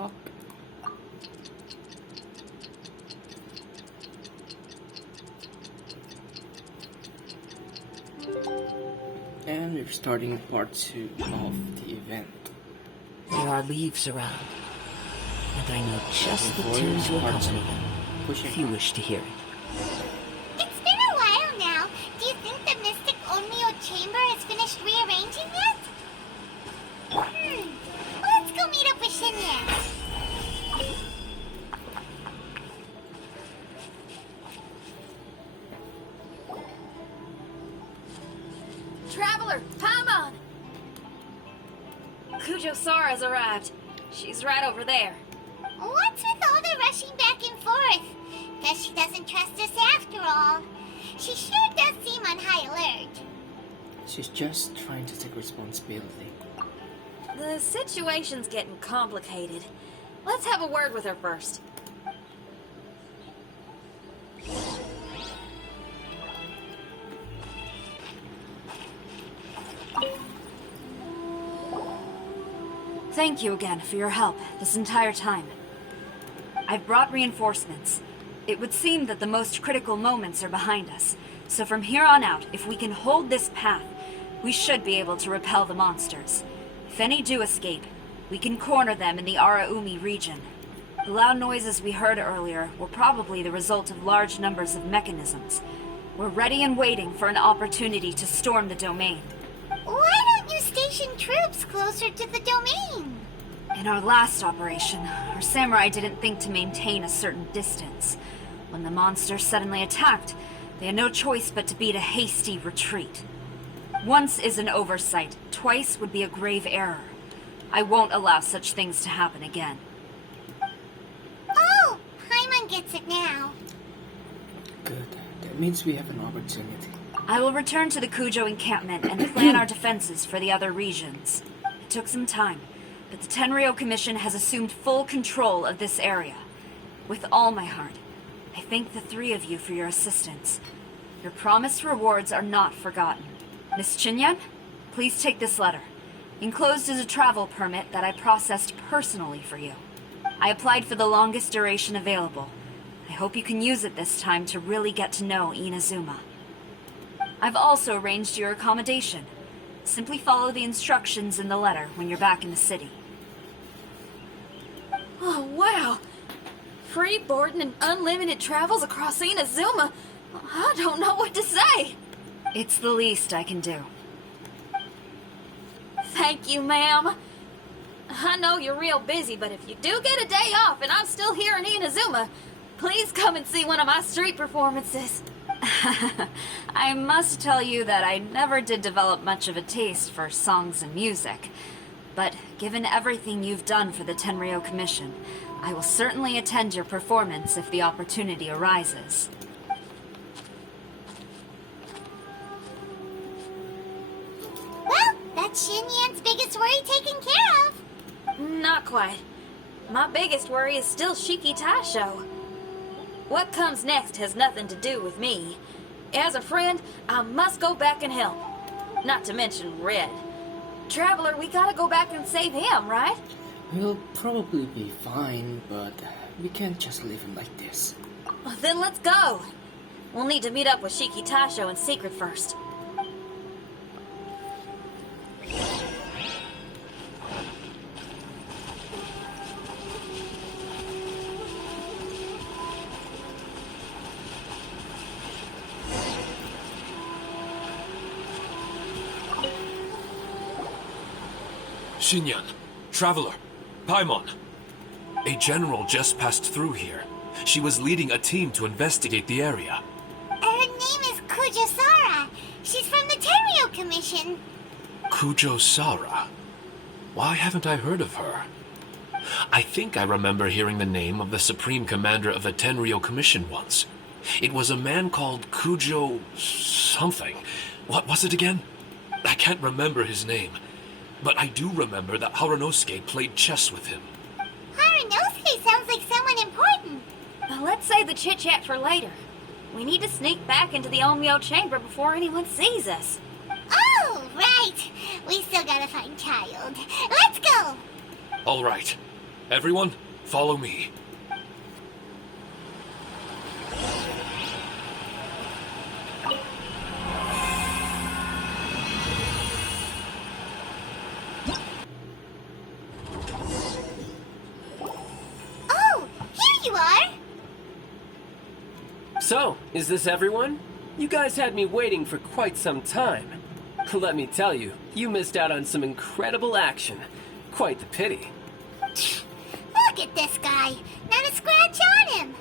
talk. And we're starting part 2 of the event. There are leaves around, and I know just the Voice tune to part accompany 2. them, Pushing if you wish to hear it. It's been a while now. Do you think the Mystic Onmyo Chamber has finished rearranging yet? Let's go meet up with Shinyan. Traveler, Paimon! Kujo-Sara's arrived. She's right over there. What's with all the rushing back and forth? Guess she doesn't trust us after all. She sure does seem on high alert. She's just trying to take responsibility. The situation's getting complicated. Let's have a word with her first. Thank you again for your help this entire time. I've brought reinforcements. It would seem that the most critical moments are behind us, so from here on out, if we can hold this path, we should be able to repel the monsters. If any do escape, we can corner them in the Araumi region. The loud noises we heard earlier were probably the result of large numbers of mechanisms. We're ready and waiting for an opportunity to storm the domain. Why don't you station troops closer to the domain? In our last operation, our samurai didn't think to maintain a certain distance. When the monsters suddenly attacked, they had no choice but to beat a hasty retreat. Once is an oversight, twice would be a grave error. I won't allow such things to happen again. Oh, Paimon gets it now. Good. That means we have an opportunity. I will return to the Kujo encampment and plan our defenses for the other regions. It took some time, but the Tenryou Commission has assumed full control of this area. With all my heart, I thank the three of you for your assistance. Your promised rewards are not forgotten. Miss Chinyan, please take this letter. Enclosed is a travel permit that I processed personally for you. I applied for the longest duration available. I hope you can use it this time to really get to know Inazuma. I've also arranged your accommodation. Simply follow the instructions in the letter when you're back in the city. Oh, wow! Free boarding and unlimited travels across Inazuma. I don't know what to say. It's the least I can do. Thank you, ma'am. I know you're real busy, but if you do get a day off and I'm still here in Inazuma, please come and see one of my street performances. I must tell you that I never did develop much of a taste for songs and music. But given everything you've done for the Tenryou Commission, I will certainly attend your performance if the opportunity arises. Well, that's Shinyan's biggest worry taken care of. Not quite. My biggest worry is still Shiki Taisho. What comes next has nothing to do with me. As a friend, I must go back and help. Not to mention Red. Traveler, we gotta go back and save him, right? We'll probably be fine, but we can't just leave him like this. Well, then let's go. We'll need to meet up with Shiki Taisho in secret first. Shinyan, Traveler, Paimon. A general just passed through here. She was leading a team to investigate the area. Her name is Kujo-Sara. She's from the Tenryou Commission. Kujo-Sara? Why haven't I heard of her? I think I remember hearing the name of the Supreme Commander of the Tenryou Commission once. It was a man called Kujo... something. What was it again? I can't remember his name. But I do remember that Haranosuke played chess with him. Haranosuke sounds like someone important. Well, let's save the chit-chat for later. We need to sneak back into the Onmyo chamber before anyone sees us. Oh, right. We still gotta find Child. Let's go. All right. Everyone, follow me. Oh, here you are! So, is this everyone? You guys had me waiting for quite some time. Let me tell you, you missed out on some incredible action. Quite the pity. Look at this guy! Not a scratch on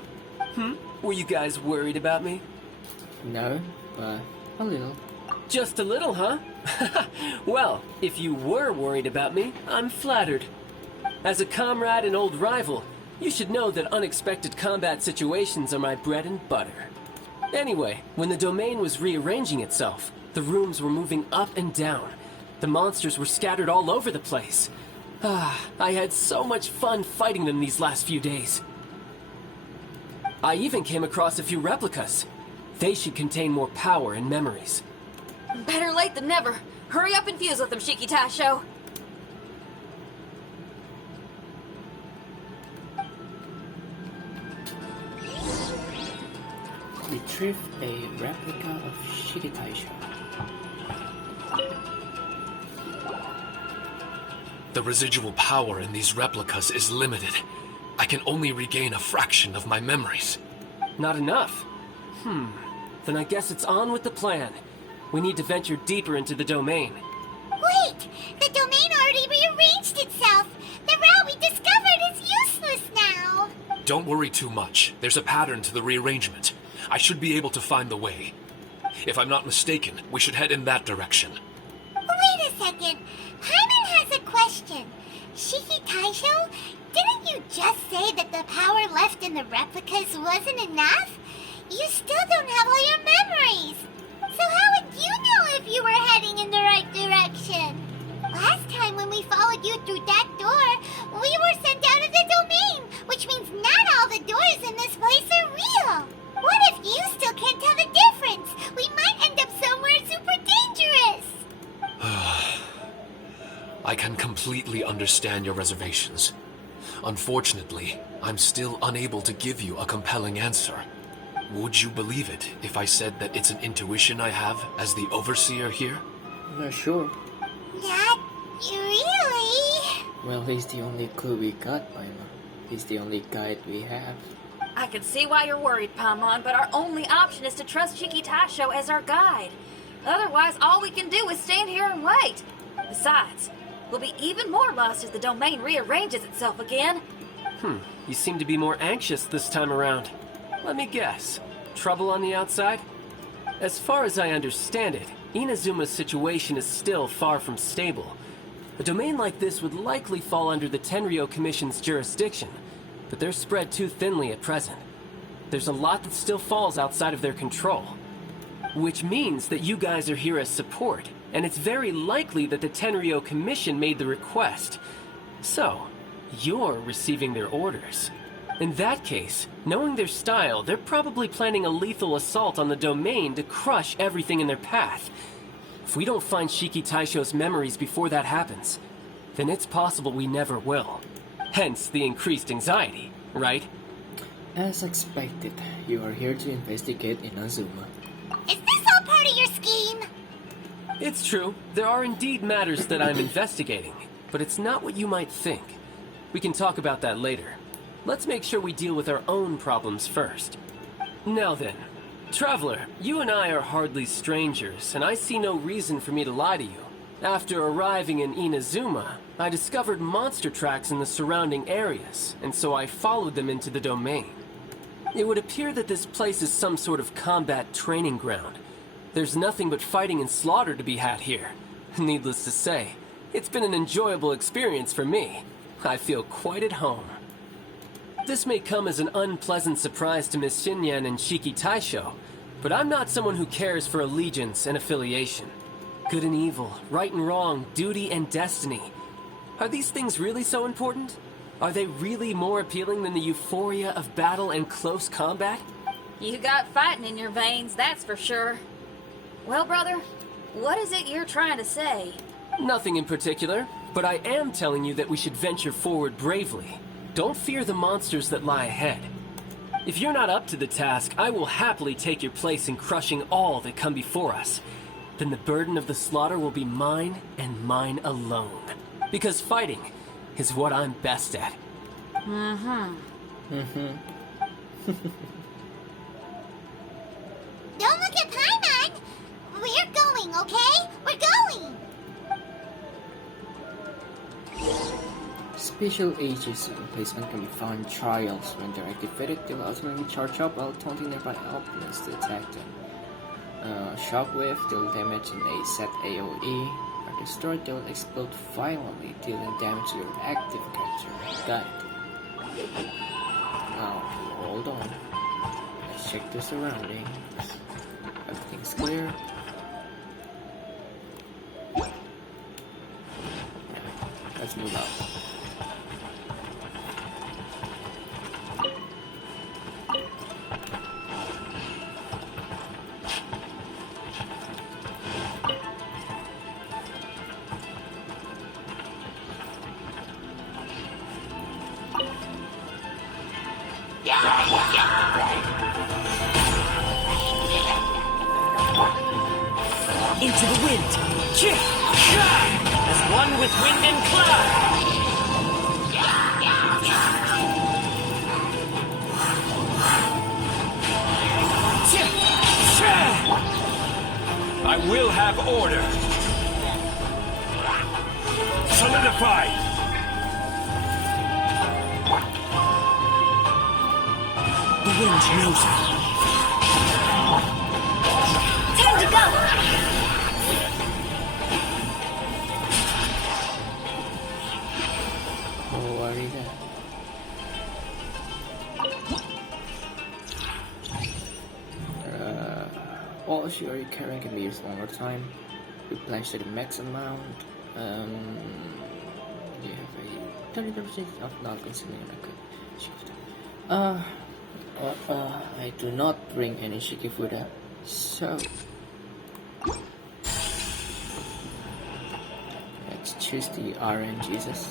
him! Were you guys worried about me? No, but a little. Just a little, huh? Well, if you were worried about me, I'm flattered. As a comrade and old rival, you should know that unexpected combat situations are my bread and butter. Anyway, when the domain was rearranging itself, the rooms were moving up and down. The monsters were scattered all over the place. I had so much fun fighting them these last few days. I even came across a few replicas. They should contain more power and memories. Better late than never. Hurry up and fuse with them, Shiki Tasho. Retrieve a replica of Shikitaisha. The residual power in these replicas is limited. I can only regain a fraction of my memories. Not enough? Then I guess it's on with the plan. We need to venture deeper into the domain. Wait! The domain already rearranged itself! The route we discovered is useless now! Don't worry too much. There's a pattern to the rearrangement. I should be able to find the way. If I'm not mistaken, we should head in that direction. Wait a second. Hyman has a question. Shiki Taisho, didn't you just say that the power left in the replicas wasn't enough? You still don't have all your memories. So how would you know if you were heading in the right direction? Last time when we followed you through that door, we were sent out of the domain, which means not all the doors in this place are real. What if you still can't tell the difference? We might end up somewhere super dangerous. I can completely understand your reservations. Unfortunately, I'm still unable to give you a compelling answer. Would you believe it if I said that it's an intuition I have as the overseer here? Not sure. Not really. Well, he's the only clue we got, Paimon. He's the only guide we have. I can see why you're worried, Paimon, but our only option is to trust Shiki Tasho as our guide. Otherwise, all we can do is stand here and wait. Besides, we'll be even more lost if the domain rearranges itself again. You seem to be more anxious this time around. Let me guess. Trouble on the outside? As far as I understand it, Inazuma's situation is still far from stable. A domain like this would likely fall under the Tenryou Commission's jurisdiction, but they're spread too thinly at present. There's a lot that still falls outside of their control. Which means that you guys are here as support, and it's very likely that the Tenryou Commission made the request. So, you're receiving their orders. In that case, knowing their style, they're probably planning a lethal assault on the domain to crush everything in their path. If we don't find Shiki Taisho's memories before that happens, then it's possible we never will. Hence the increased anxiety, right? As expected, you are here to investigate Inazuma. Is this all part of your scheme? It's true, there are indeed matters that I'm investigating, but it's not what you might think. We can talk about that later. Let's make sure we deal with our own problems first. Now then, Traveler, you and I are hardly strangers, and I see no reason for me to lie to you. After arriving in Inazuma, I discovered monster tracks in the surrounding areas, and so I followed them into the domain. It would appear that this place is some sort of combat training ground. There's nothing but fighting and slaughter to be had here. Needless to say, it's been an enjoyable experience for me. I feel quite at home. This may come as an unpleasant surprise to Miss Xinyan and Shiki Taisho, but I'm not someone who cares for allegiance and affiliation. Good and evil, right and wrong, duty and destiny. Are these things really so important? Are they really more appealing than the euphoria of battle and close combat? You got fighting in your veins, that's for sure. Well, brother, what is it you're trying to say? Nothing in particular, but I am telling you that we should venture forward bravely. Don't fear the monsters that lie ahead. If you're not up to the task, I will happily take your place in crushing all that come before us. Then the burden of the slaughter will be mine and mine alone. Because fighting is what I'm best at. Don't look at Paimon! We're going, okay? We're going! Special Aegis replacement can be found in trials. When they're activated, they'll ultimately charge up while taunting nearby opponents to attack them. Shockwave, they'll damage in a set AoE. Are destroyed, they'll explode violently, dealing damage to your active character. Got it. Now, hold on. Let's check the surroundings. Everything's clear. Let's move out. Into the wind. As one with wind and cloud. I will have order. Solidify. The wind knows it. Time to go! Worry that. All fuel you're carrying can be used one more time. Replenish to the max amount. You have a 30% of non-consuming record shift. I do not bring any Shikifuda, so let's choose the RN Jesus.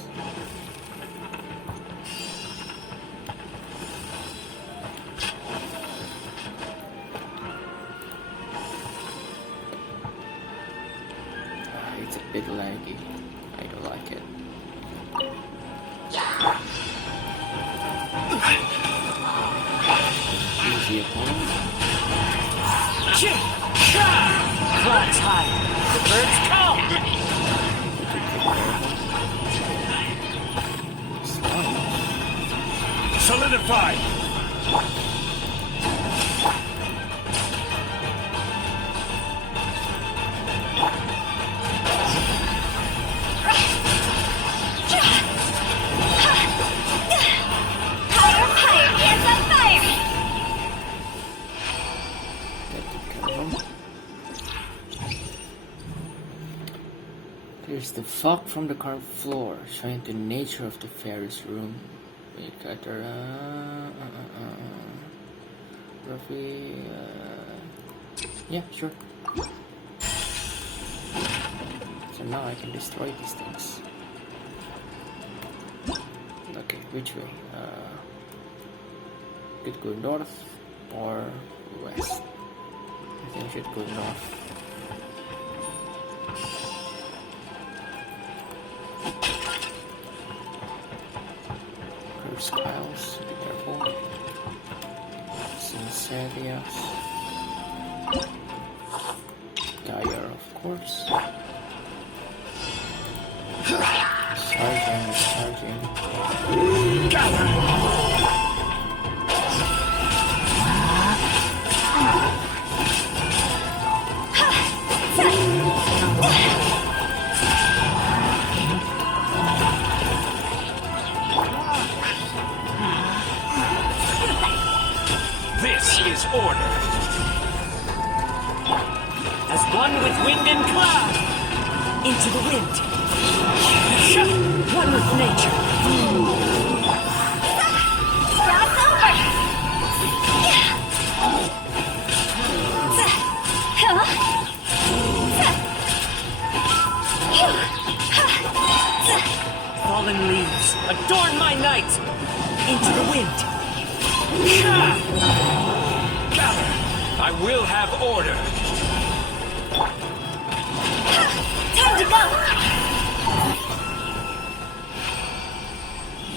It's a bit laggy. I don't like it. Easy opponent. Clouds high. The birds come. Solidify. There's the fog from the current floor, showing the nature of the fairy's room. Roughly, yeah, sure. So now I can destroy these things. Okay, which way? Could go north or west. I think I should go north. Styles, be careful. Sincerius. Dire, of course. Sergeant is charging. This is order. As one with wind and cloud. Into the wind. One with nature. Cross over! Fallen leaves, adorn my night! into the wind. Gather! I will have order! Time to go!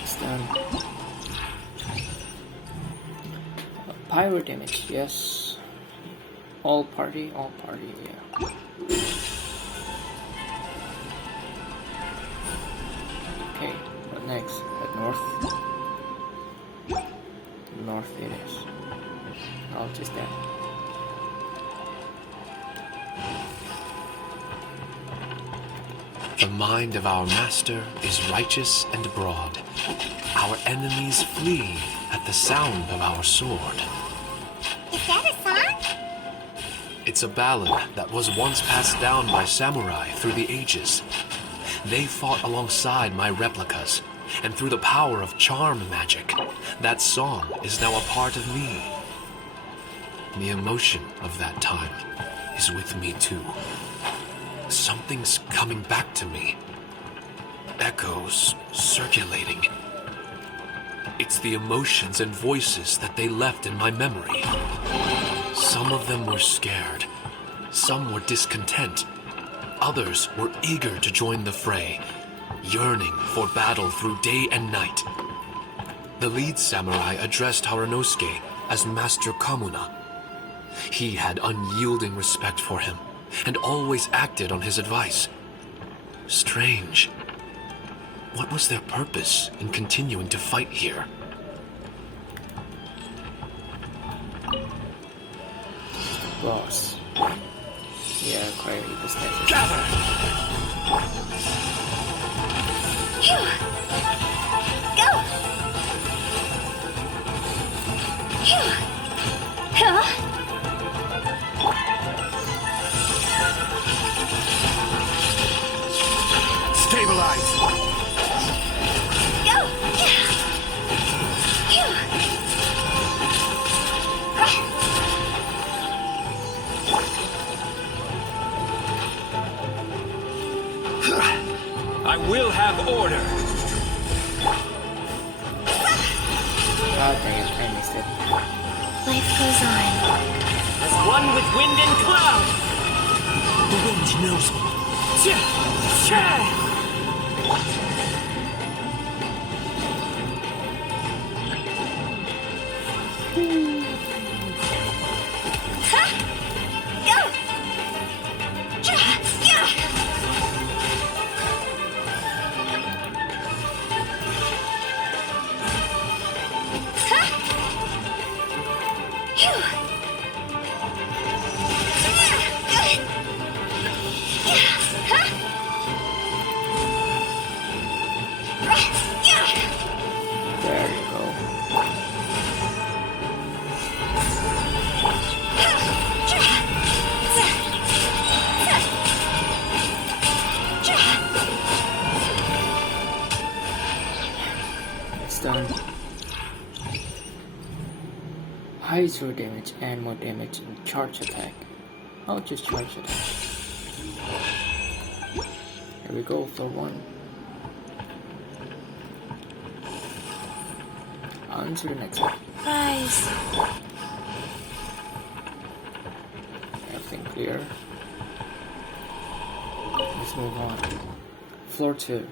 It's done. Pyro damage, yes. All party, yeah. Okay, what next? Head north. North it is. I'll just that. The mind of our master is righteous and broad. Our enemies flee at the sound of our sword. Is that a song? It's a ballad that was once passed down by samurai through the ages. They fought alongside my replicas, and through the power of charm magic, that song is now a part of me. The emotion of that time is with me too. Something's coming back to me. Echoes circulating. It's the emotions and voices that they left in my memory. Some of them were scared. Some were discontent. Others were eager to join the fray, yearning for battle through day and night. The lead samurai addressed Haranosuke as Master Kamuna. He had unyielding respect for him, and always acted on his advice. Strange. What was their purpose in continuing to fight here? Boss. Yeah, quite the status. Gather! Go! Huh? Stabilize! Go! I will have order! Ah, dang it, I missed it. Life goes on. As one with wind and cloud! The wind knows me. There you go. It's done. High sword damage and more damage in charge attack. I'll just charge attack. Here we go for one. On to the next one. Rise. Everything clear. Let's move on. Floor 2.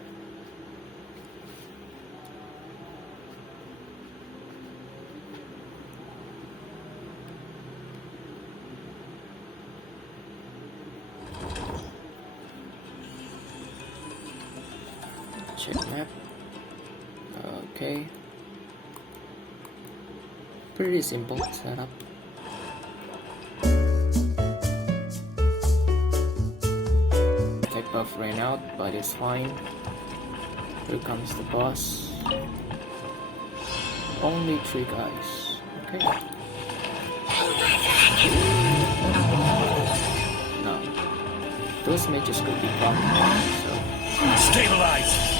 Check map. Okay. Pretty simple setup. Attack buff ran out, but it's fine. Here comes the boss. Only 3 guys. Okay. No. Those mages could be buffed, so. Stabilize!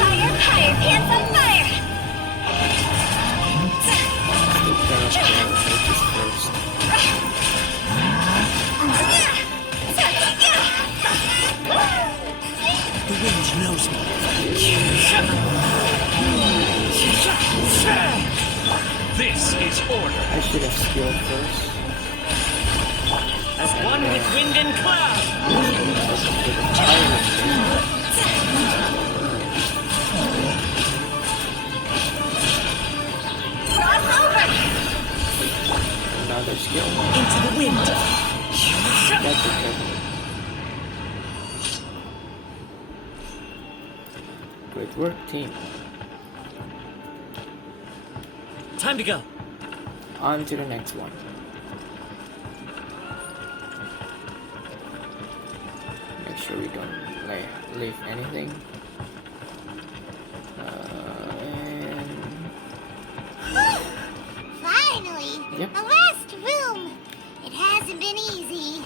Higher, higher, pants on fire! Take care of the mages first. The wind knows me. order. I should have skilled first. As one with wind and cloud. Another skill. Into the wind. That's okay. Great work, team. Time to go. On to the next one. Make sure we don't leave anything. Finally! Yep. The last room! It hasn't been easy.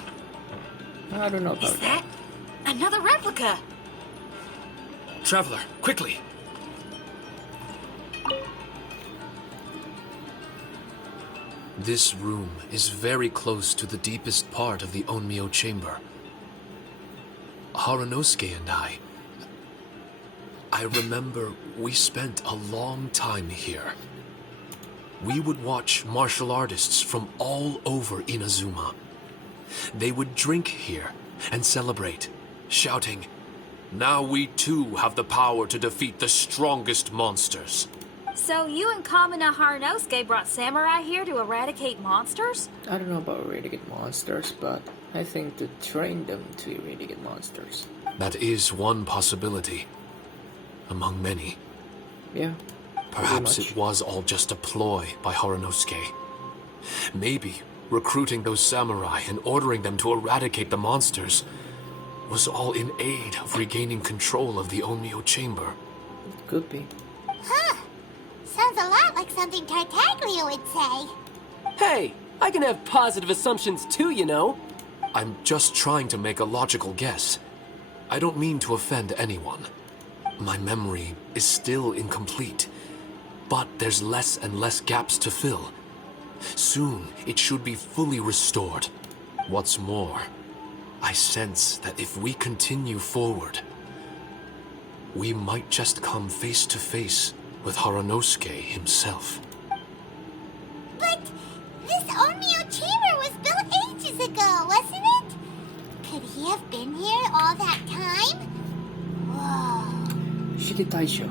I don't know about Is that another replica? Traveler, quickly! This room is very close to the deepest part of the Onmyo chamber. Harunosuke and I remember we spent a long time here. We would watch martial artists from all over Inazuma. They would drink here and celebrate, shouting, "Now we too have the power to defeat the strongest monsters." So you and Kamina Harunosuke brought samurai here to eradicate monsters? I don't know about eradicate monsters, but I think to train them to eradicate monsters. That is one possibility, among many. Yeah. Perhaps much. it was all just a ploy by Harunosuke. Maybe recruiting those samurai and ordering them to eradicate the monsters was all in aid of regaining control of the Onmyo chamber. Could be. Huh. Sounds a lot like something Tartaglia would say. Hey, I can have positive assumptions too, you know. I'm just trying to make a logical guess. I don't mean to offend anyone. My memory is still incomplete, but there's less and less gaps to fill. Soon, it should be fully restored. What's more, I sense that if we continue forward, we might just come face to face with Harunosuke himself. But this Onmyo chamber was built ages ago, wasn't it? Could he have been here all that time? Whoa. Shiki Taisho,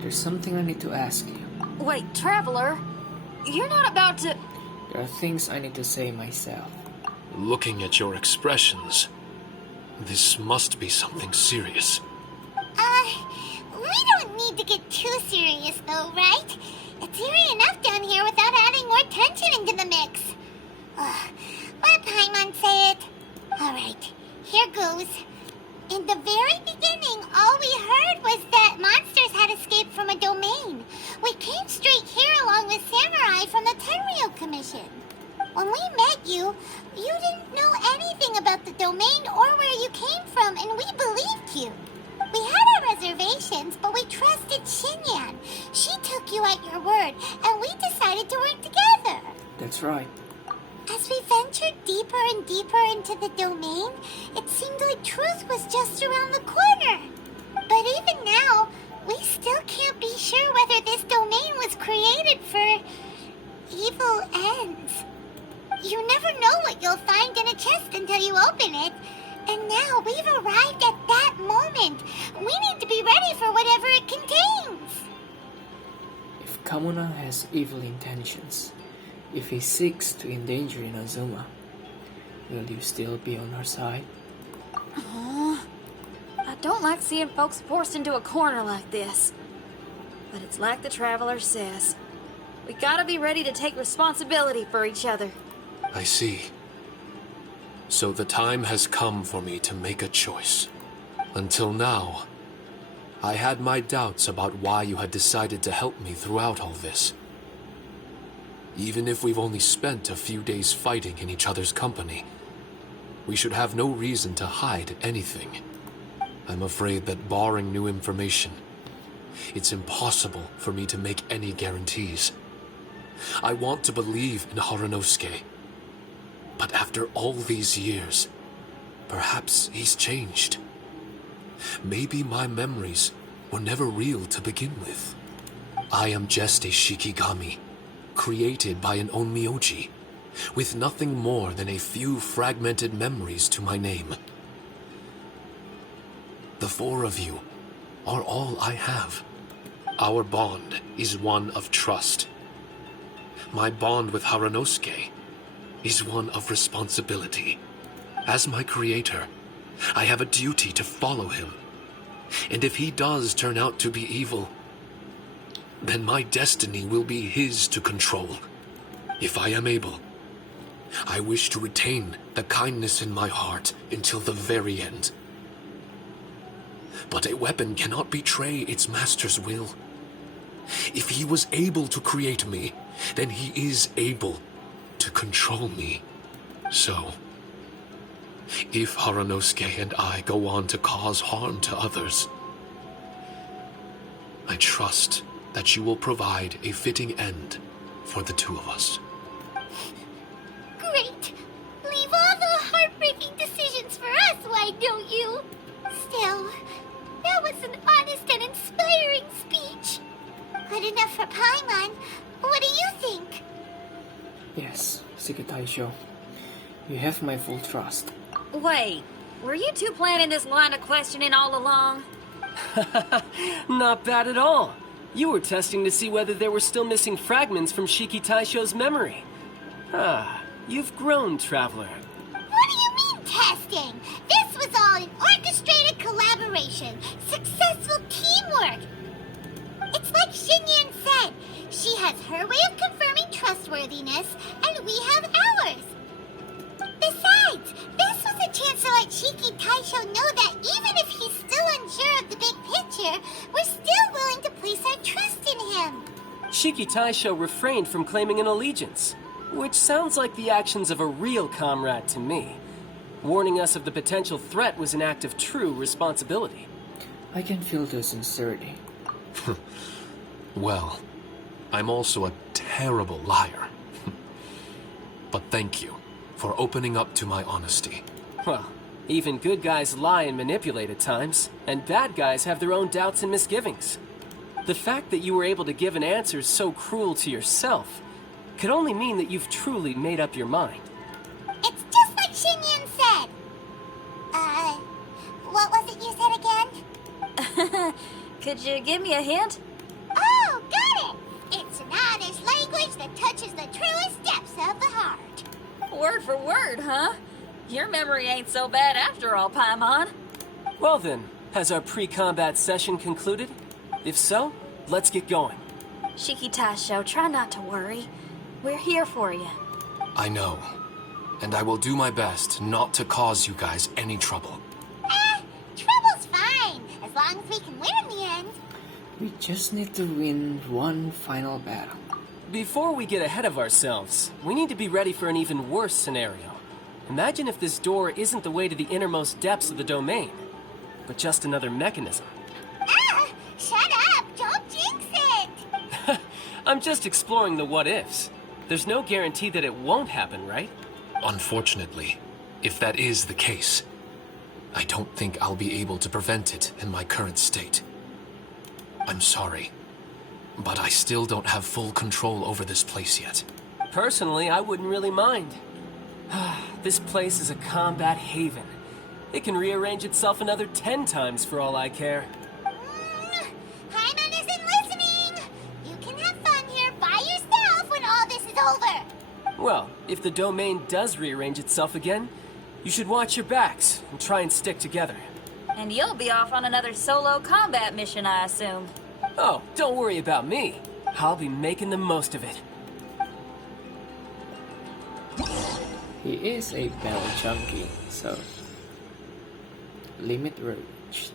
there's something I need to ask you. Wait, Traveler, you're not about to... There are things I need to say myself. Looking at your expressions, this must be something serious. We don't need to get too serious though, right? It's eerie enough down here without adding more tension into the mix. Let Paimon say it. Alright, here goes. In the very beginning, all we heard was that monsters had escaped from a domain. We came straight here along with samurai from the Tenryou Commission. When we met you, you didn't know anything about the domain or where you came from, and we believed you. We had our reservations, but we trusted Shinyan. She took you at your word, and we decided to work together. That's right. As we ventured deeper and deeper into the domain, it seemed like truth was just around the corner. But even now, we still can't be sure whether this domain was created for evil ends. You never know what you'll find in a chest until you open it. And now we've arrived at that moment. We need to be ready for whatever it contains. If Kamuna has evil intentions, if he seeks to endanger Inazuma, will you still be on her side? I don't like seeing folks forced into a corner like this. But it's like the Traveler says. We gotta be ready to take responsibility for each other. I see. So the time has come for me to make a choice. Until now, I had my doubts about why you had decided to help me throughout all this. Even if we've only spent a few days fighting in each other's company, we should have no reason to hide anything. I'm afraid that barring new information, it's impossible for me to make any guarantees. I want to believe in Harunosuke, but after all these years, perhaps he's changed. Maybe my memories were never real to begin with. I am just a Shikigami, created by an onmyoji, with nothing more than a few fragmented memories to my name. The four of you are all I have. Our bond is one of trust. My bond with Haranosuke is one of responsibility. As my creator, I have a duty to follow him. And if he does turn out to be evil, then my destiny will be his to control. If I am able, I wish to retain the kindness in my heart until the very end. But a weapon cannot betray its master's will. If he was able to create me, then he is able to control me. So, if Haranosuke and I go on to cause harm to others, I trust that you will provide a fitting end for the two of us. Great! Leave all the heartbreaking decisions for us, why don't you? Still, that was an honest and inspiring speech. Good enough for Paimon. What do you think? Yes, Shiki Taisho. You have my full trust. Wait, were you two planning this line of questioning all along? Not bad at all. You were testing to see whether there were still missing fragments from Shiki Taisho's memory. Ah, you've grown, Traveler. What do you mean, testing? This was all an orchestrated collaboration. Successful teamwork. It's like Xinyan said. She has her way of confirming trustworthiness, and we have ours. Besides, this was a chance to let Shiki Taisho know that even if he's still unsure of the big picture, we're still willing to place our trust in him. Shiki Taisho refrained from claiming an allegiance, which sounds like the actions of a real comrade to me. Warning us of the potential threat was an act of true responsibility. I can feel the sincerity. Well, I'm also a terrible liar. But thank you for opening up to my honesty. Well, even good guys lie and manipulate at times, and bad guys have their own doubts and misgivings. The fact that you were able to give an answer so cruel to yourself could only mean that you've truly made up your mind. It's just like Xinyan said. What was it you said again? Could you give me a hint? Oh, got it! It's an honest language that touches the truest depths of the heart. Word for word, huh? Your memory ain't so bad after all, Paimon. Well then, has our pre-combat session concluded? If so, let's get going. Shiki Taisho, try not to worry. We're here for you. I know, and I will do my best not to cause you guys any trouble. Trouble's fine, as long as we can win in the end. We just need to win one final battle. Before we get ahead of ourselves, we need to be ready for an even worse scenario. Imagine if this door isn't the way to the innermost depths of the domain, but just another mechanism. Shut up! Don't jinx it! I'm just exploring the what-ifs. There's no guarantee that it won't happen, right? Unfortunately, if that is the case, I don't think I'll be able to prevent it in my current state. I'm sorry, but I still don't have full control over this place yet. Personally, I wouldn't really mind. This place is a combat haven. It can rearrange itself another 10 times for all I care. Paimon isn't listening! You can have fun here by yourself when all this is over! Well, if the domain does rearrange itself again, you should watch your backs and try and stick together. And you'll be off on another solo combat mission, I assume. Oh, don't worry about me. I'll be making the most of it. He is a battle junkie, so limit reached.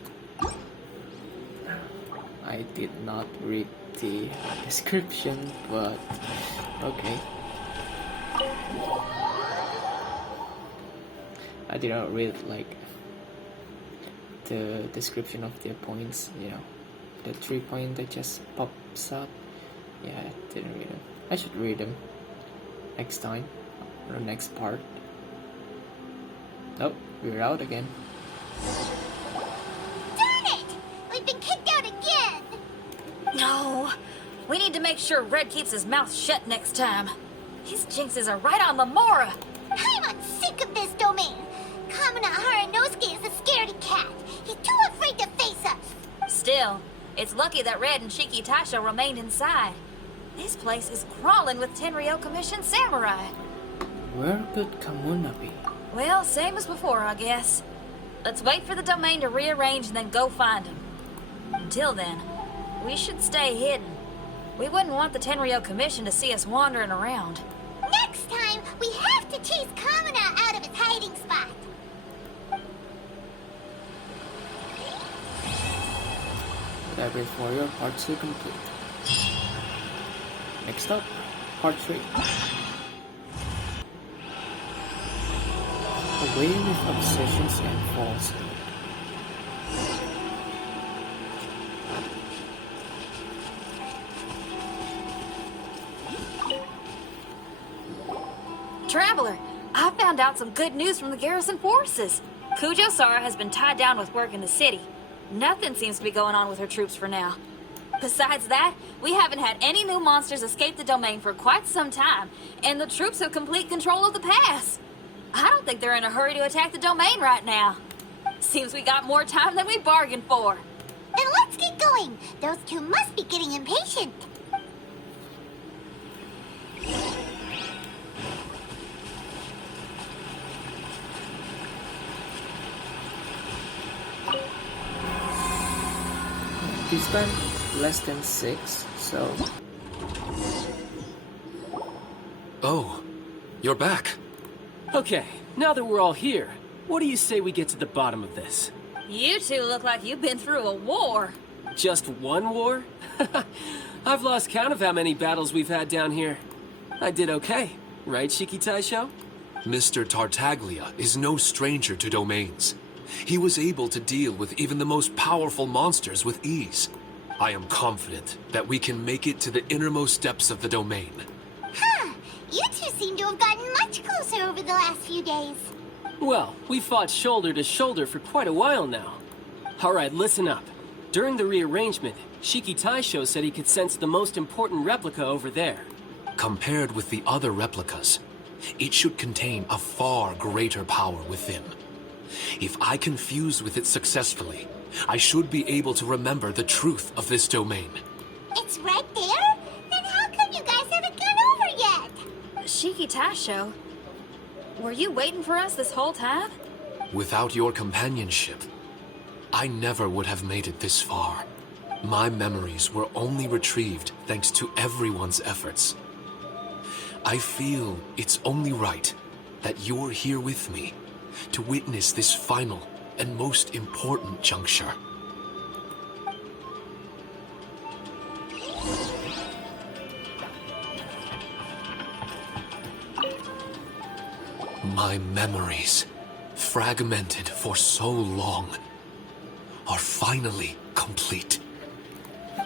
I did not read the description, but okay. I did not read like the description of their points, you know, the 3 point that just pops up. Yeah, I didn't read them. I should read them next time, or the next part. Nope, we're out again. Darn it! We've been kicked out again! No, We need to make sure Red keeps his mouth shut next time. His jinxes are right on Lamora. I'm sick of this domain. Kamina Haranosuke is a scaredy cat. He's too afraid to face us. Still, it's lucky that Red and Shiki Tasha remained inside. This place is crawling with Tenryo Commission samurai. Where could Kamuna be? Well, same as before, I guess. Let's wait for the domain to rearrange and then go find him. Until then, we should stay hidden. We wouldn't want the Tenryo Commission to see us wandering around. Next time, we have to chase Kamina out of his hiding spot. Labyrinth Warrior Part 2 complete. Next up, Part 3. Away with obsessions and falsehood. Traveler, I found out some good news from the garrison forces. Kujo Sara has been tied down with work in the city. Nothing seems to be going on with her troops for now. Besides that, we haven't had any new monsters escape the domain for quite some time, and the troops have complete control of the pass. I don't think they're in a hurry to attack the domain right now. Seems we got more time than we bargained for. Then let's get going. Those two must be getting impatient. This time, less than 6, so... Oh, you're back. Okay, now that we're all here, what do you say we get to the bottom of this? You two look like you've been through a war. Just one war? I've lost count of how many battles we've had down here. I did okay, right, Shiki Taisho? Mr. Tartaglia is no stranger to domains. He was able to deal with even the most powerful monsters with ease. I am confident that we can make it to the innermost depths of the domain. Huh. You two seem to have gotten much closer over the last few days. Well, we fought shoulder to shoulder for quite a while now. Alright, listen up. During the rearrangement, Shiki Taisho said he could sense the most important replica over there. Compared with the other replicas, it should contain a far greater power within. If I can fuse with it successfully, I should be able to remember the truth of this domain. It's right there? Then how come you guys haven't gone over yet? Shiki Tasho, were you waiting for us this whole time? Without your companionship, I never would have made it this far. My memories were only retrieved thanks to everyone's efforts. I feel it's only right that you're here with me to witness this final and most important juncture. My memories, fragmented for so long, are finally complete.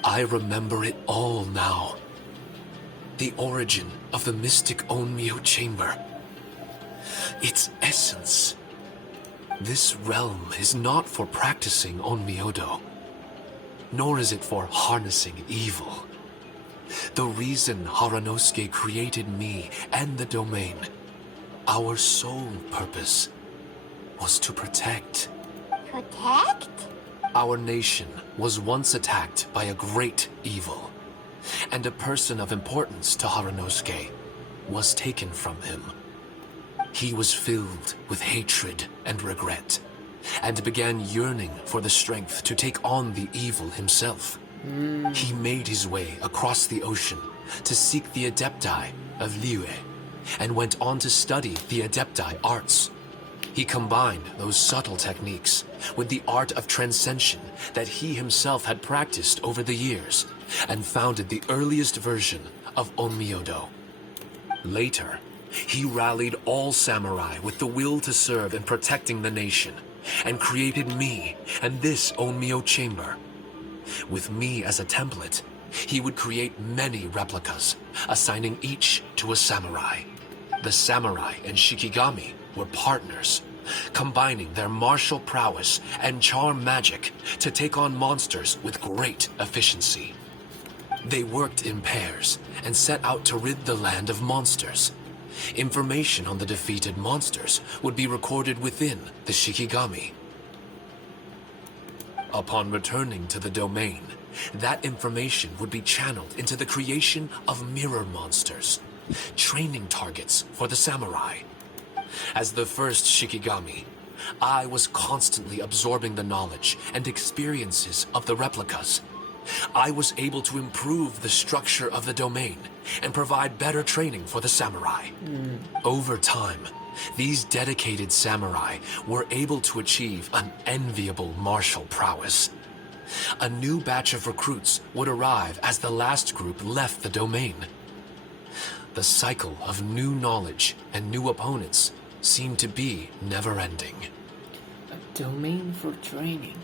I remember it all now. The origin of the mystic Onmyo chamber. Its essence. This realm is not for practicing Onmyodo, nor is it for harnessing evil. The reason Haranosuke created me and the domain, our sole purpose, was to protect. Protect? Our nation was once attacked by a great evil, and a person of importance to Haranosuke was taken from him. He was filled with hatred and regret, and began yearning for the strength to take on the evil himself. He made his way across the ocean to seek the Adepti of Liyue, and went on to study the Adepti arts. He combined those subtle techniques with the art of transcension that he himself had practiced over the years, and founded the earliest version of Onmyodo. Later, he rallied all samurai with the will to serve in protecting the nation, and created me and this Onmyo chamber. With me as a template, he would create many replicas, assigning each to a samurai. The samurai and Shikigami were partners, combining their martial prowess and charm magic to take on monsters with great efficiency. They worked in pairs and set out to rid the land of monsters. Information on the defeated monsters would be recorded within the Shikigami. Upon returning to the domain, that information would be channeled into the creation of mirror monsters, training targets for the samurai. As the first Shikigami, I was constantly absorbing the knowledge and experiences of the replicas. I was able to improve the structure of the domain and provide better training for the samurai. Over time, these dedicated samurai were able to achieve an enviable martial prowess. A new batch of recruits would arrive as the last group left the domain. The cycle of new knowledge and new opponents seemed to be never-ending. A domain for training.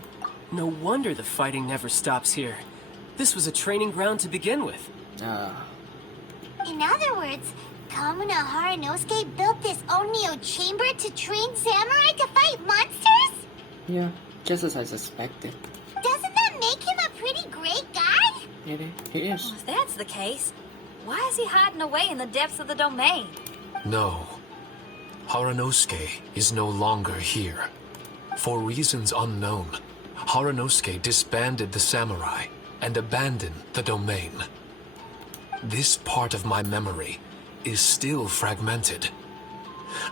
No wonder the fighting never stops here. This was a training ground to begin with. In other words, Kamuna Haranosuke built this Onmyo chamber to train samurai to fight monsters? Yeah, just as I suspected. Doesn't that make him a pretty great guy? It is. Well, if that's the case, why is he hiding away in the depths of the domain? No. Haranosuke is no longer here. For reasons unknown, Haranosuke disbanded the samurai and abandoned the domain. This part of my memory is still fragmented.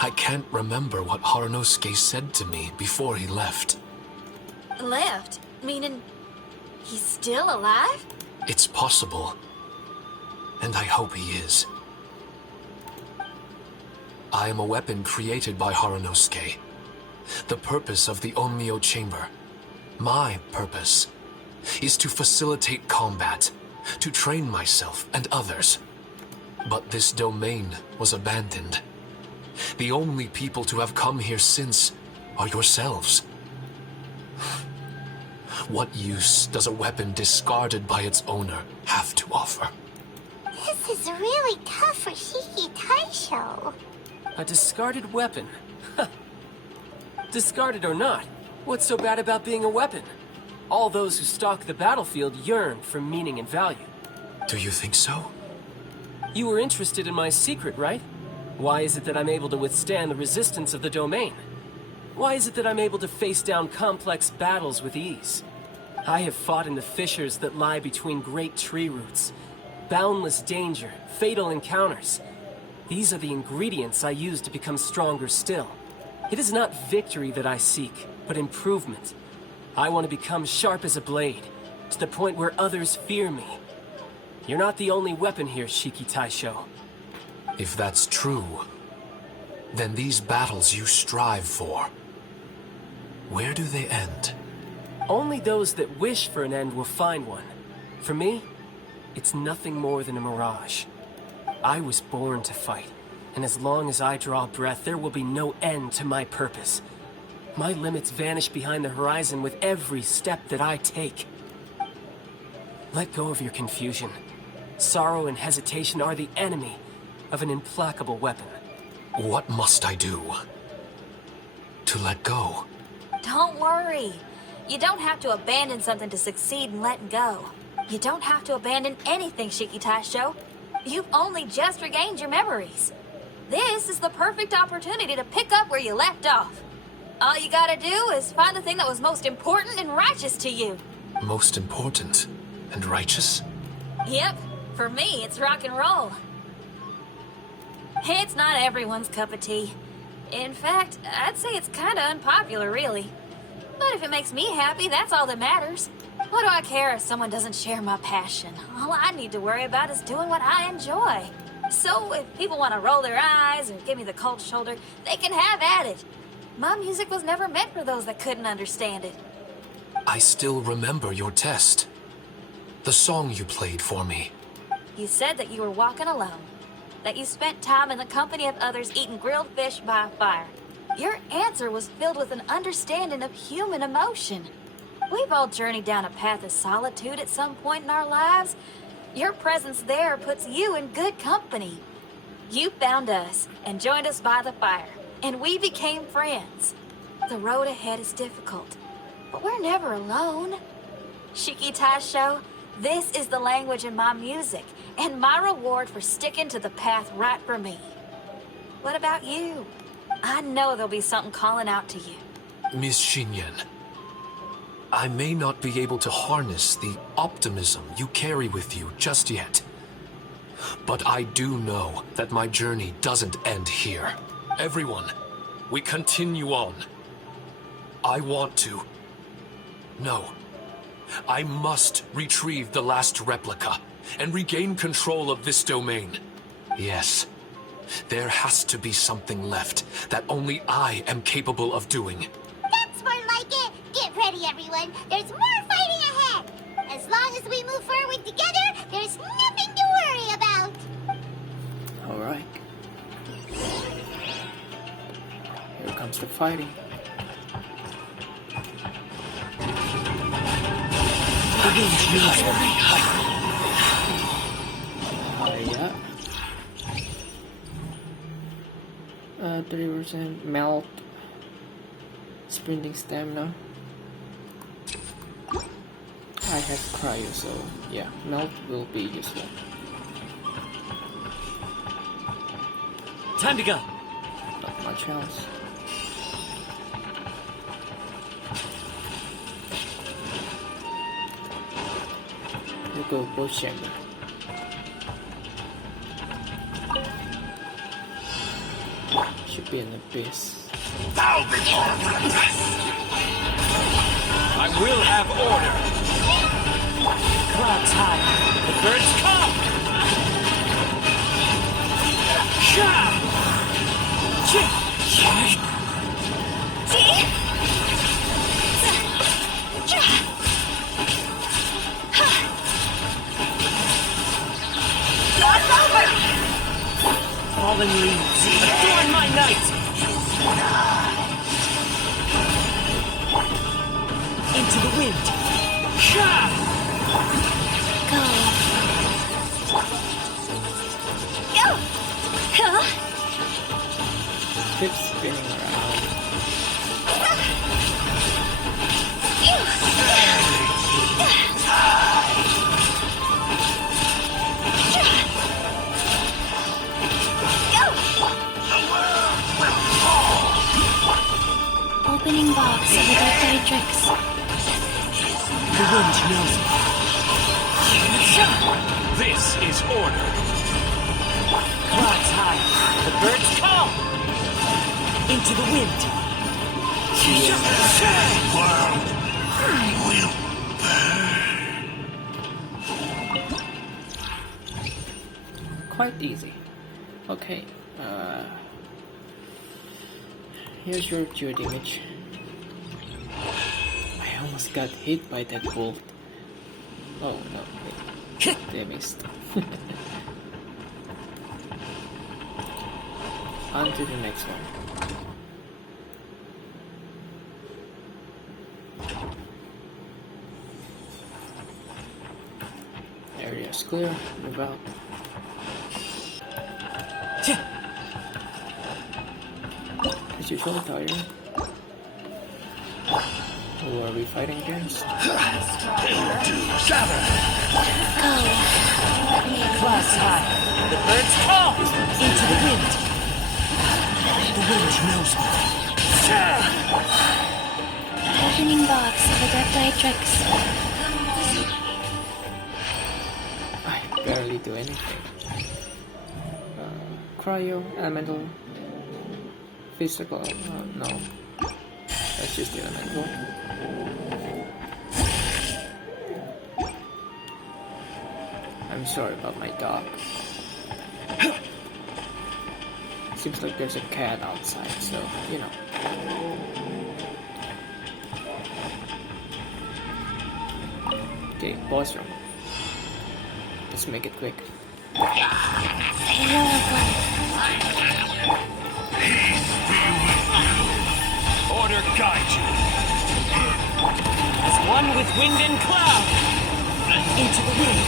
I can't remember what Haranosuke said to me before he left. Left? Meaning he's still alive? It's possible. And I hope he is. I am a weapon created by Haranosuke. The purpose of the Onmyo chamber, my purpose, is to facilitate combat, to train myself and others. But this domain was abandoned. The only people to have come here since are yourselves. What use does a weapon discarded by its owner have to offer? This is really tough for Shiki Taisho. A discarded weapon. Discarded or not, what's so bad about being a weapon? All those who stalk the battlefield yearn for meaning and value. Do you think so? You were interested in my secret, right? Why is it that I'm able to withstand the resistance of the domain? Why is it that I'm able to face down complex battles with ease? I have fought in the fissures that lie between great tree roots. Boundless danger, fatal encounters. These are the ingredients I use to become stronger still. It is not victory that I seek, but improvement. I want to become sharp as a blade, to the point where others fear me. You're not the only weapon here, Shiki Taisho. If that's true, then these battles you strive for, where do they end? Only those that wish for an end will find one. For me, it's nothing more than a mirage. I was born to fight, and as long as I draw breath, there will be no end to my purpose. My limits vanish behind the horizon with every step that I take. Let go of your confusion. Sorrow and hesitation are the enemy of an implacable weapon. What must I do to let go? Don't worry. You don't have to abandon something to succeed in letting go. You don't have to abandon anything, Shiki Taisho. You've only just regained your memories. This is the perfect opportunity to pick up where you left off. All you gotta do is find the thing that was most important and righteous to you. Most important and righteous? Yep, for me, it's rock and roll. It's not everyone's cup of tea. In fact, I'd say it's kinda unpopular, really. But if it makes me happy, that's all that matters. What do I care if someone doesn't share my passion? All I need to worry about is doing what I enjoy. So if people want to roll their eyes or give me the cold shoulder, they can have at it. My music was never meant for those that couldn't understand it. I still remember your test. The song you played for me. You said that you were walking alone, that you spent time in the company of others eating grilled fish by a fire. Your answer was filled with an understanding of human emotion. We've all journeyed down a path of solitude at some point in our lives. Your presence there puts you in good company. You found us and joined us by the fire, and we became friends. The road ahead is difficult, but we're never alone. Shiki Taisho, This is the language in my music, and my reward for sticking to the path right for me. What about you? I know there'll be something calling out to you. Miss Xinyan, I may not be able to harness the optimism you carry with you just yet. But I do know that my journey doesn't end here. Everyone, we continue on. I want to. No. I must retrieve the last replica and regain control of this domain. Yes. There has to be something left that only I am capable of doing. That's more like it. Get ready, everyone. There's more fighting ahead. As long as we move forward together, there's nothing to worry about. Alright. Here comes the fighting. Yeah. 30% melt. Sprinting stamina. I have cryo, so yeah, melt will be useful. Time to go. Not much else. You go both chamber. Should be an abyss. Bow before my breath. I will have order. Clouds high. The birds come. Fallen leaves, adorn my night! Into the wind! Keep spinning around. Opening box of the Attribution. The wind knows me. This is order. Clouds high, the birds come. Into the wind. Quite easy. Okay. Here's your dude image. I almost got hit by that bolt. Oh no, wait. They missed. On to the next one. Area's clear, move out. As usual, tired. Who are we fighting against? Shatter! Clouds high, the birds come. Into the wind. The wind knows me. Opening box of the Attribution. I barely do anything. Cryo, elemental, physical. No, that's just the elemental. I'm sorry about my dog. Seems like there's a cat outside, so you know. Okay, boss room. Let's make it quick. Order guide you. As one with wind and cloud. Into the wind.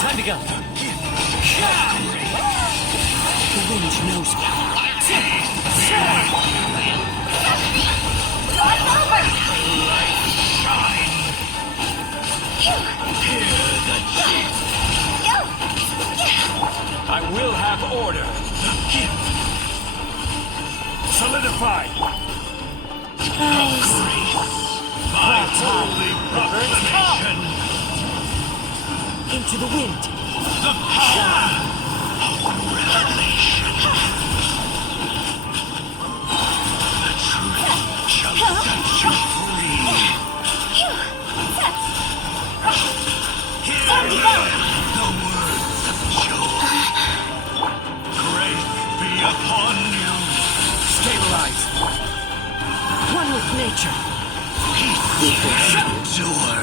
Time to go. The wind knows me. have order. Solidify. My holy proclamation. Into the wind. The power of revelation. The truth shall set you free. Hear the words of Joe. Grace be upon you. Stabilize. One with nature. The door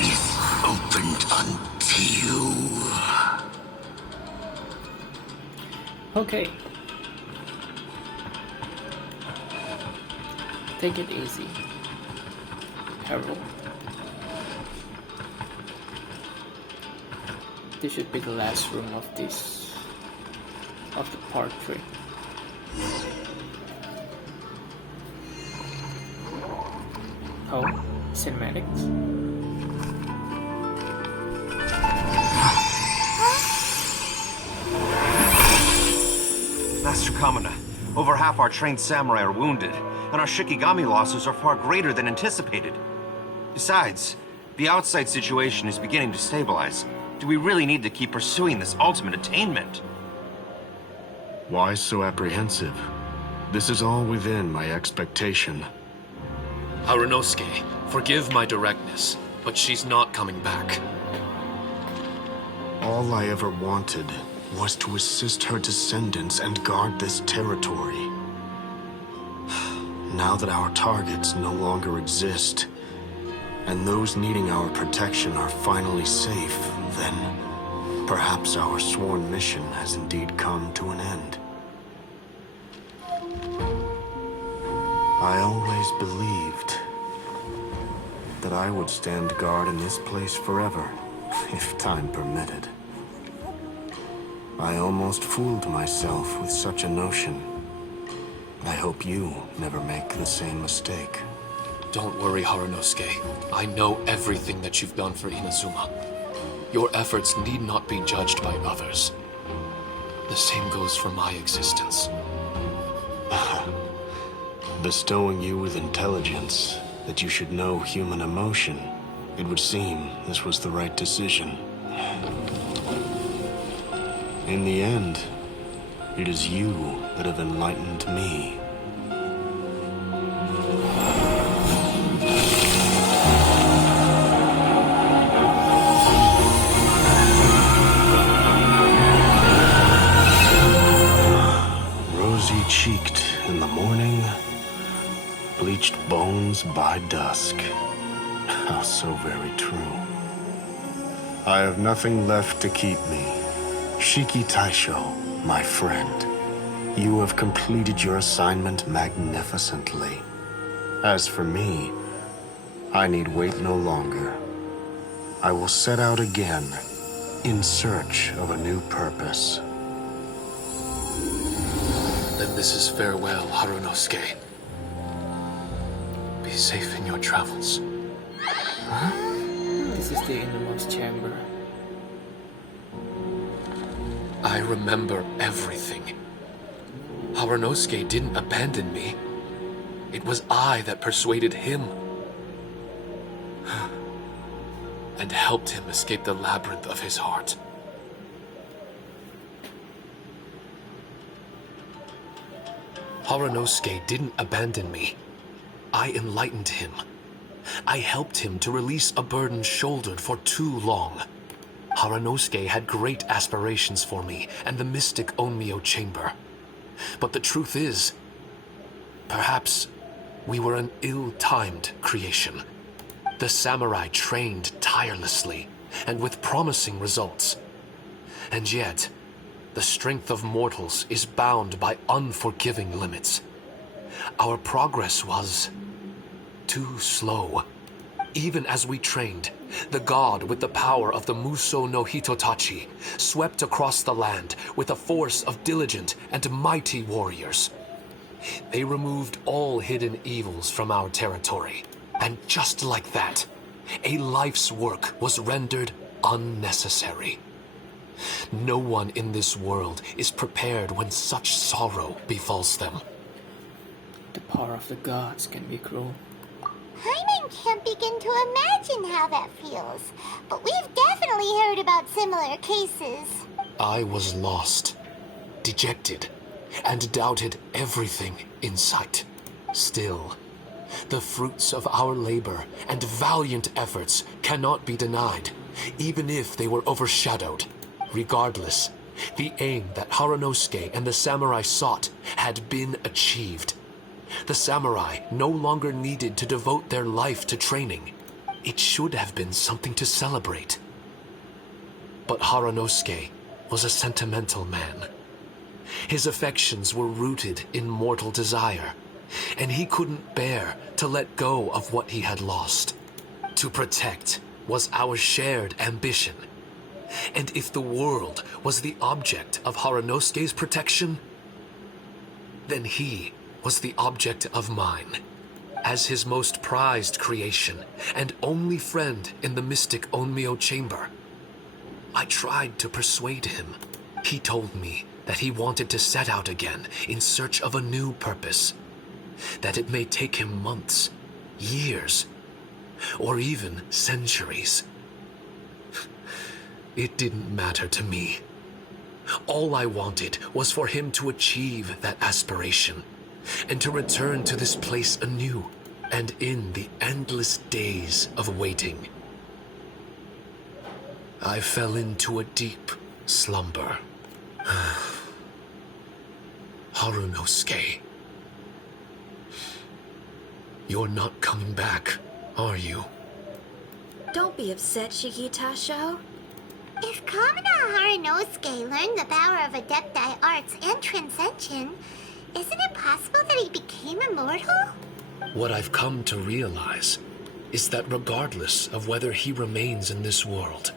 is opened unto you. Okay. Take it easy, Harold. This should be the last room of the part 3. Oh, cinematics. Master Kamina, over half our trained samurai are wounded, and our Shikigami losses are far greater than anticipated. Besides, the outside situation is beginning to stabilize. Do we really need to keep pursuing this ultimate attainment? Why so apprehensive? This is all within my expectation. Harunosuke, forgive my directness, but she's not coming back. All I ever wanted was to assist her descendants and guard this territory. Now that our targets no longer exist, and those needing our protection are finally safe, then perhaps our sworn mission has indeed come to an end. I always believed that I would stand guard in this place forever, if time permitted. I almost fooled myself with such a notion. I hope you never make the same mistake. Don't worry, Harunosuke. I know everything that you've done for Inazuma. Your efforts need not be judged by others. The same goes for my existence. Bestowing you with intelligence, that you should know human emotion, it would seem this was the right decision. In the end, it is you that have enlightened me. Rosy-cheeked in the morning, bleached bones by dusk. How so very true. I have nothing left to keep me. Shiki Taisho, my friend, you have completed your assignment magnificently. As for me, I need wait no longer. I will set out again, in search of a new purpose. Then this is farewell, Harunosuke. Be safe in your travels. This is the innermost chamber. I remember everything. Harunosuke didn't abandon me. It was I that persuaded him. And helped him escape the labyrinth of his heart. Harunosuke didn't abandon me. I enlightened him. I helped him to release a burden shouldered for too long. Harunosuke had great aspirations for me and the mystic Onmyo chamber. But the truth is, perhaps we were an ill-timed creation. The samurai trained tirelessly and with promising results. And yet, the strength of mortals is bound by unforgiving limits. Our progress was too slow. Even as we trained, the god with the power of the Muso no Hitotachi swept across the land with a force of diligent and mighty warriors. They removed all hidden evils from our territory. And just like that, a life's work was rendered unnecessary. No one in this world is prepared when such sorrow befalls them. The power of the gods can be cruel. Hyman can't begin to imagine how that feels, but we've definitely heard about similar cases. I was lost, dejected, and doubted everything in sight. Still, the fruits of our labor and valiant efforts cannot be denied, even if they were overshadowed. Regardless, the aim that Haranosuke and the samurai sought had been achieved. The samurai no longer needed to devote their life to training. It should have been something to celebrate. But Haranosuke was a sentimental man. His affections were rooted in mortal desire, and he couldn't bear to let go of what he had lost. To protect was our shared ambition. And if the world was the object of Haranosuke's protection, then he was the object of mine. As his most prized creation and only friend in the mystic Onmyo chamber, I tried to persuade him. He told me that he wanted to set out again in search of a new purpose, that it may take him months, years, or even centuries. It didn't matter to me. All I wanted was for him to achieve that aspiration, and to return to this place anew, and in the endless days of waiting, I fell into a deep slumber. Harunosuke, you're not coming back, are you? Don't be upset, Shikitasho. If Kamina Haranosuke learned the power of Adepti arts and Transcension, isn't it possible that he became immortal? What I've come to realize is that regardless of whether he remains in this world,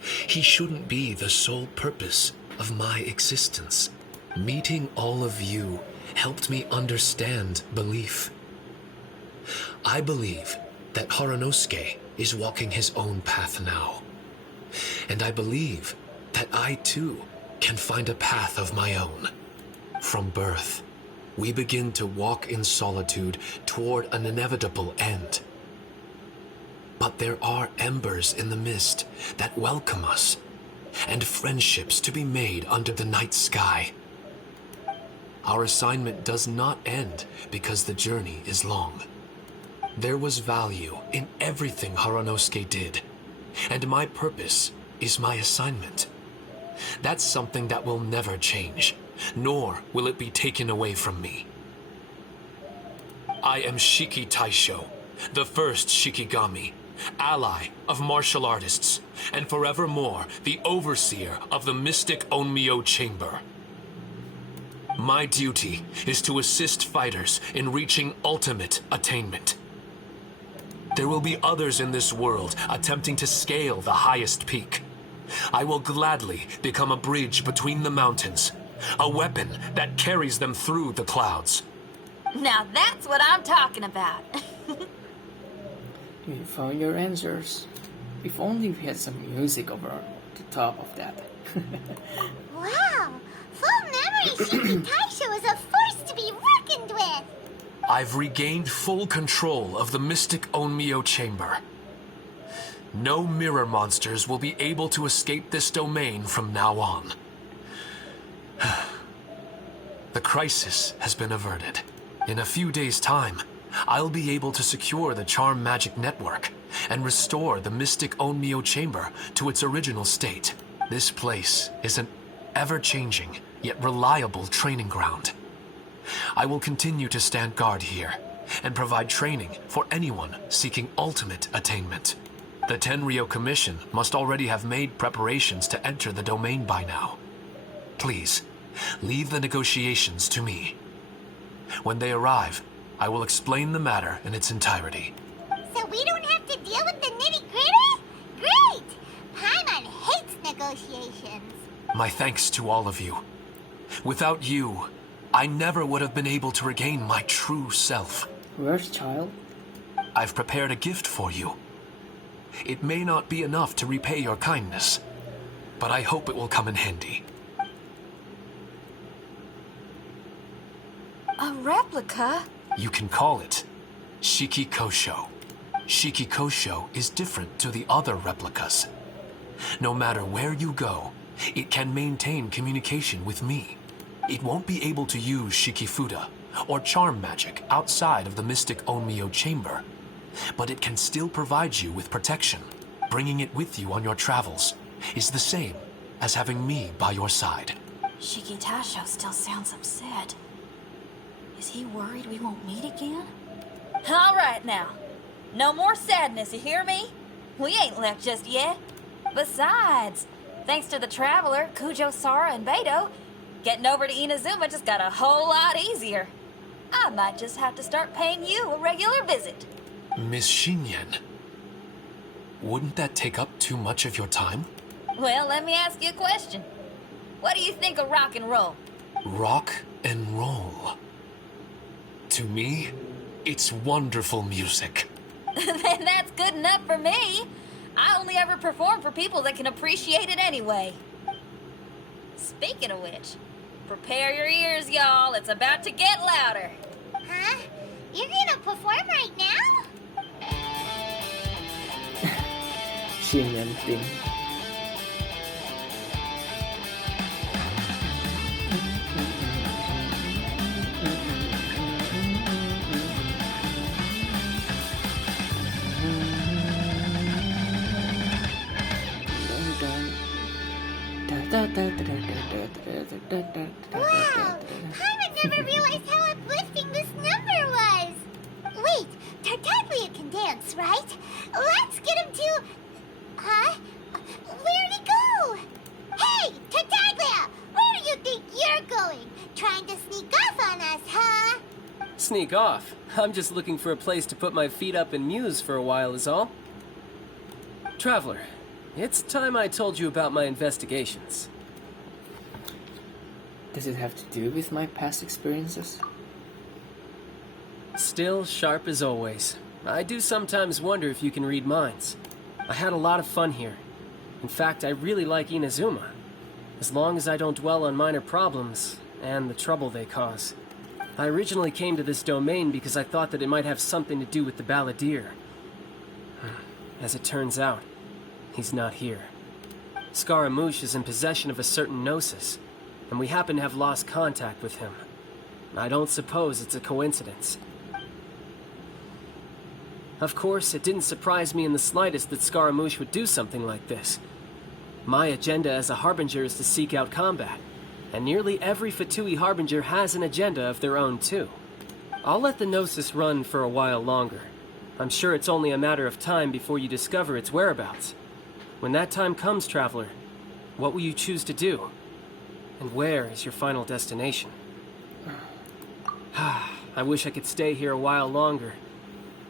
he shouldn't be the sole purpose of my existence. Meeting all of you helped me understand belief. I believe that Haranosuke is walking his own path now. And I believe that I too can find a path of my own. From birth, we begin to walk in solitude toward an inevitable end. But there are embers in the mist that welcome us, and friendships to be made under the night sky. Our assignment does not end because the journey is long. There was value in everything Haranosuke did, and my purpose is my assignment. That's something that will never change, nor will it be taken away from me. I am Shiki Taisho, the first Shikigami, ally of martial artists, and forevermore the overseer of the mystic Onmyo chamber. My duty is to assist fighters in reaching ultimate attainment. There will be others in this world attempting to scale the highest peak. I will gladly become a bridge between the mountains, a weapon that carries them through the clouds. Now that's what I'm talking about. You found your answers. If only we had some music over the top of that. Wow! Full memory Shiki Taisho is a force to be reckoned with! I've regained full control of the mystic Onmyo chamber. No mirror monsters will be able to escape this domain from now on. The crisis has been averted. In a few days' time, I'll be able to secure the charm magic network and restore the mystic Onmyo chamber to its original state. This place is an ever-changing yet reliable training ground. I will continue to stand guard here and provide training for anyone seeking ultimate attainment. The Tenryou Commission must already have made preparations to enter the domain by now. Please, leave the negotiations to me. When they arrive, I will explain the matter in its entirety. So we don't have to deal with the nitty-gritty? Great! Paimon hates negotiations. My thanks to all of you. Without you, I never would have been able to regain my true self. Where's child? I've prepared a gift for you. It may not be enough to repay your kindness, but I hope it will come in handy. A replica? You can call it Shiki Kosho. Shiki Kosho is different to the other replicas. No matter where you go, it can maintain communication with me. It won't be able to use Shikifuda or charm magic outside of the Mystic Onmyo chamber, but it can still provide you with protection. Bringing it with you on your travels is the same as having me by your side. Shiki Tasho still sounds upset. Is he worried we won't meet again? All right now. No more sadness, you hear me? We ain't left just yet. Besides, thanks to the Traveler, Kujo, Sara, and Beto, getting over to Inazuma just got a whole lot easier. I might just have to start paying you a regular visit. Miss Shinyen, wouldn't that take up too much of your time? Well, let me ask you a question. What do you think of rock and roll? Rock and roll. To me, it's wonderful music. Then that's good enough for me. I only ever perform for people that can appreciate it anyway. Speaking of which, prepare your ears, y'all. It's about to get louder. Huh? You're gonna perform right now? Shinyan thing. Wow! Hyman never realized how uplifting this number was! Wait, Tartaglia can dance, right? Let's get him to... Huh? Where'd he go? Hey, Tartaglia! Where do you think you're going? Trying to sneak off on us, huh? Sneak off? I'm just looking for a place to put my feet up and muse for a while is all. Traveler, it's time I told you about my investigations. Does it have to do with my past experiences? Still sharp as always. I do sometimes wonder if you can read minds. I had a lot of fun here. In fact, I really like Inazuma. As long as I don't dwell on minor problems and the trouble they cause. I originally came to this domain because I thought that it might have something to do with the balladeer. As it turns out, he's not here. Scaramouche is in possession of a certain gnosis, and we happen to have lost contact with him. I don't suppose it's a coincidence. Of course, it didn't surprise me in the slightest that Scaramouche would do something like this. My agenda as a Harbinger is to seek out combat, and nearly every Fatui Harbinger has an agenda of their own too. I'll let the Gnosis run for a while longer. I'm sure it's only a matter of time before you discover its whereabouts. When that time comes, Traveler, what will you choose to do? And where is your final destination? I wish I could stay here a while longer.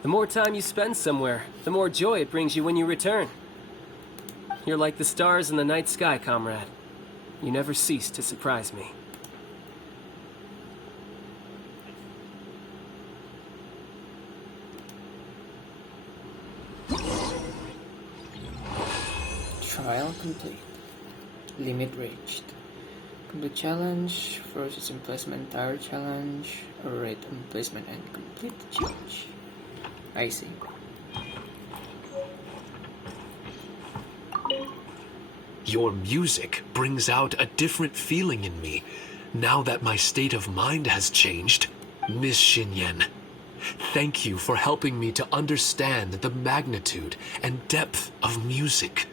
The more time you spend somewhere, the more joy it brings you when you return. You're like the stars in the night sky, comrade. You never cease to surprise me. Trial complete. Limit reached. Complete challenge. Process and placement entire challenge. Rate and placement and complete the challenge. I see. Your music brings out a different feeling in me now that my state of mind has changed. Miss Shinyen, thank you for helping me to understand the magnitude and depth of music.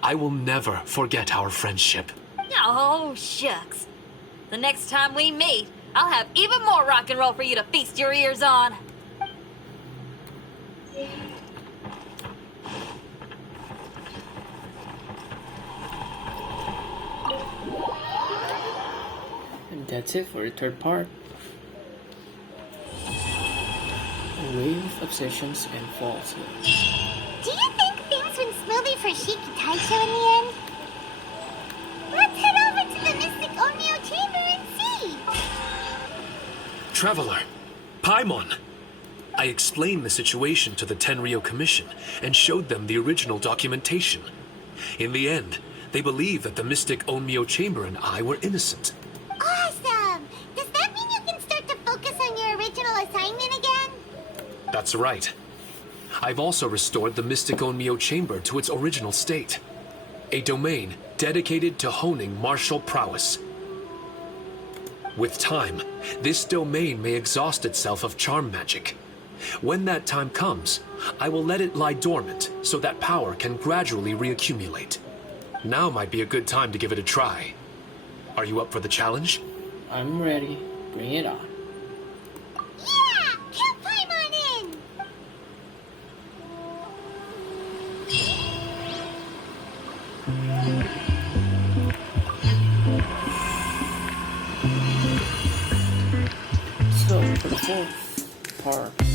I will never forget our friendship. Oh, shucks. The next time we meet, I'll have even more rock and roll for you to feast your ears on. And that's it for the third part. A wave of obsessions and falsehoods. Do you think things went smoothly for Shiki Taicho in the end? Let's head over to the Mystic Onmyo chamber and see! Traveler, Paimon! I explained the situation to the Tenryou Commission and showed them the original documentation. In the end, They believe that the mystic Onmyo Chamber and I were innocent. Awesome! Does that mean you can start to focus on your original assignment again? That's right. I've also restored the mystic Onmyo Chamber to its original state. A domain dedicated to honing martial prowess. With time, this domain may exhaust itself of charm magic. When that time comes, I will let it lie dormant so that power can gradually reaccumulate. Now might be a good time to give it a try. Are you up for the challenge? I'm ready. Bring it on. Yeah! Come climb on in! So, for the fourth part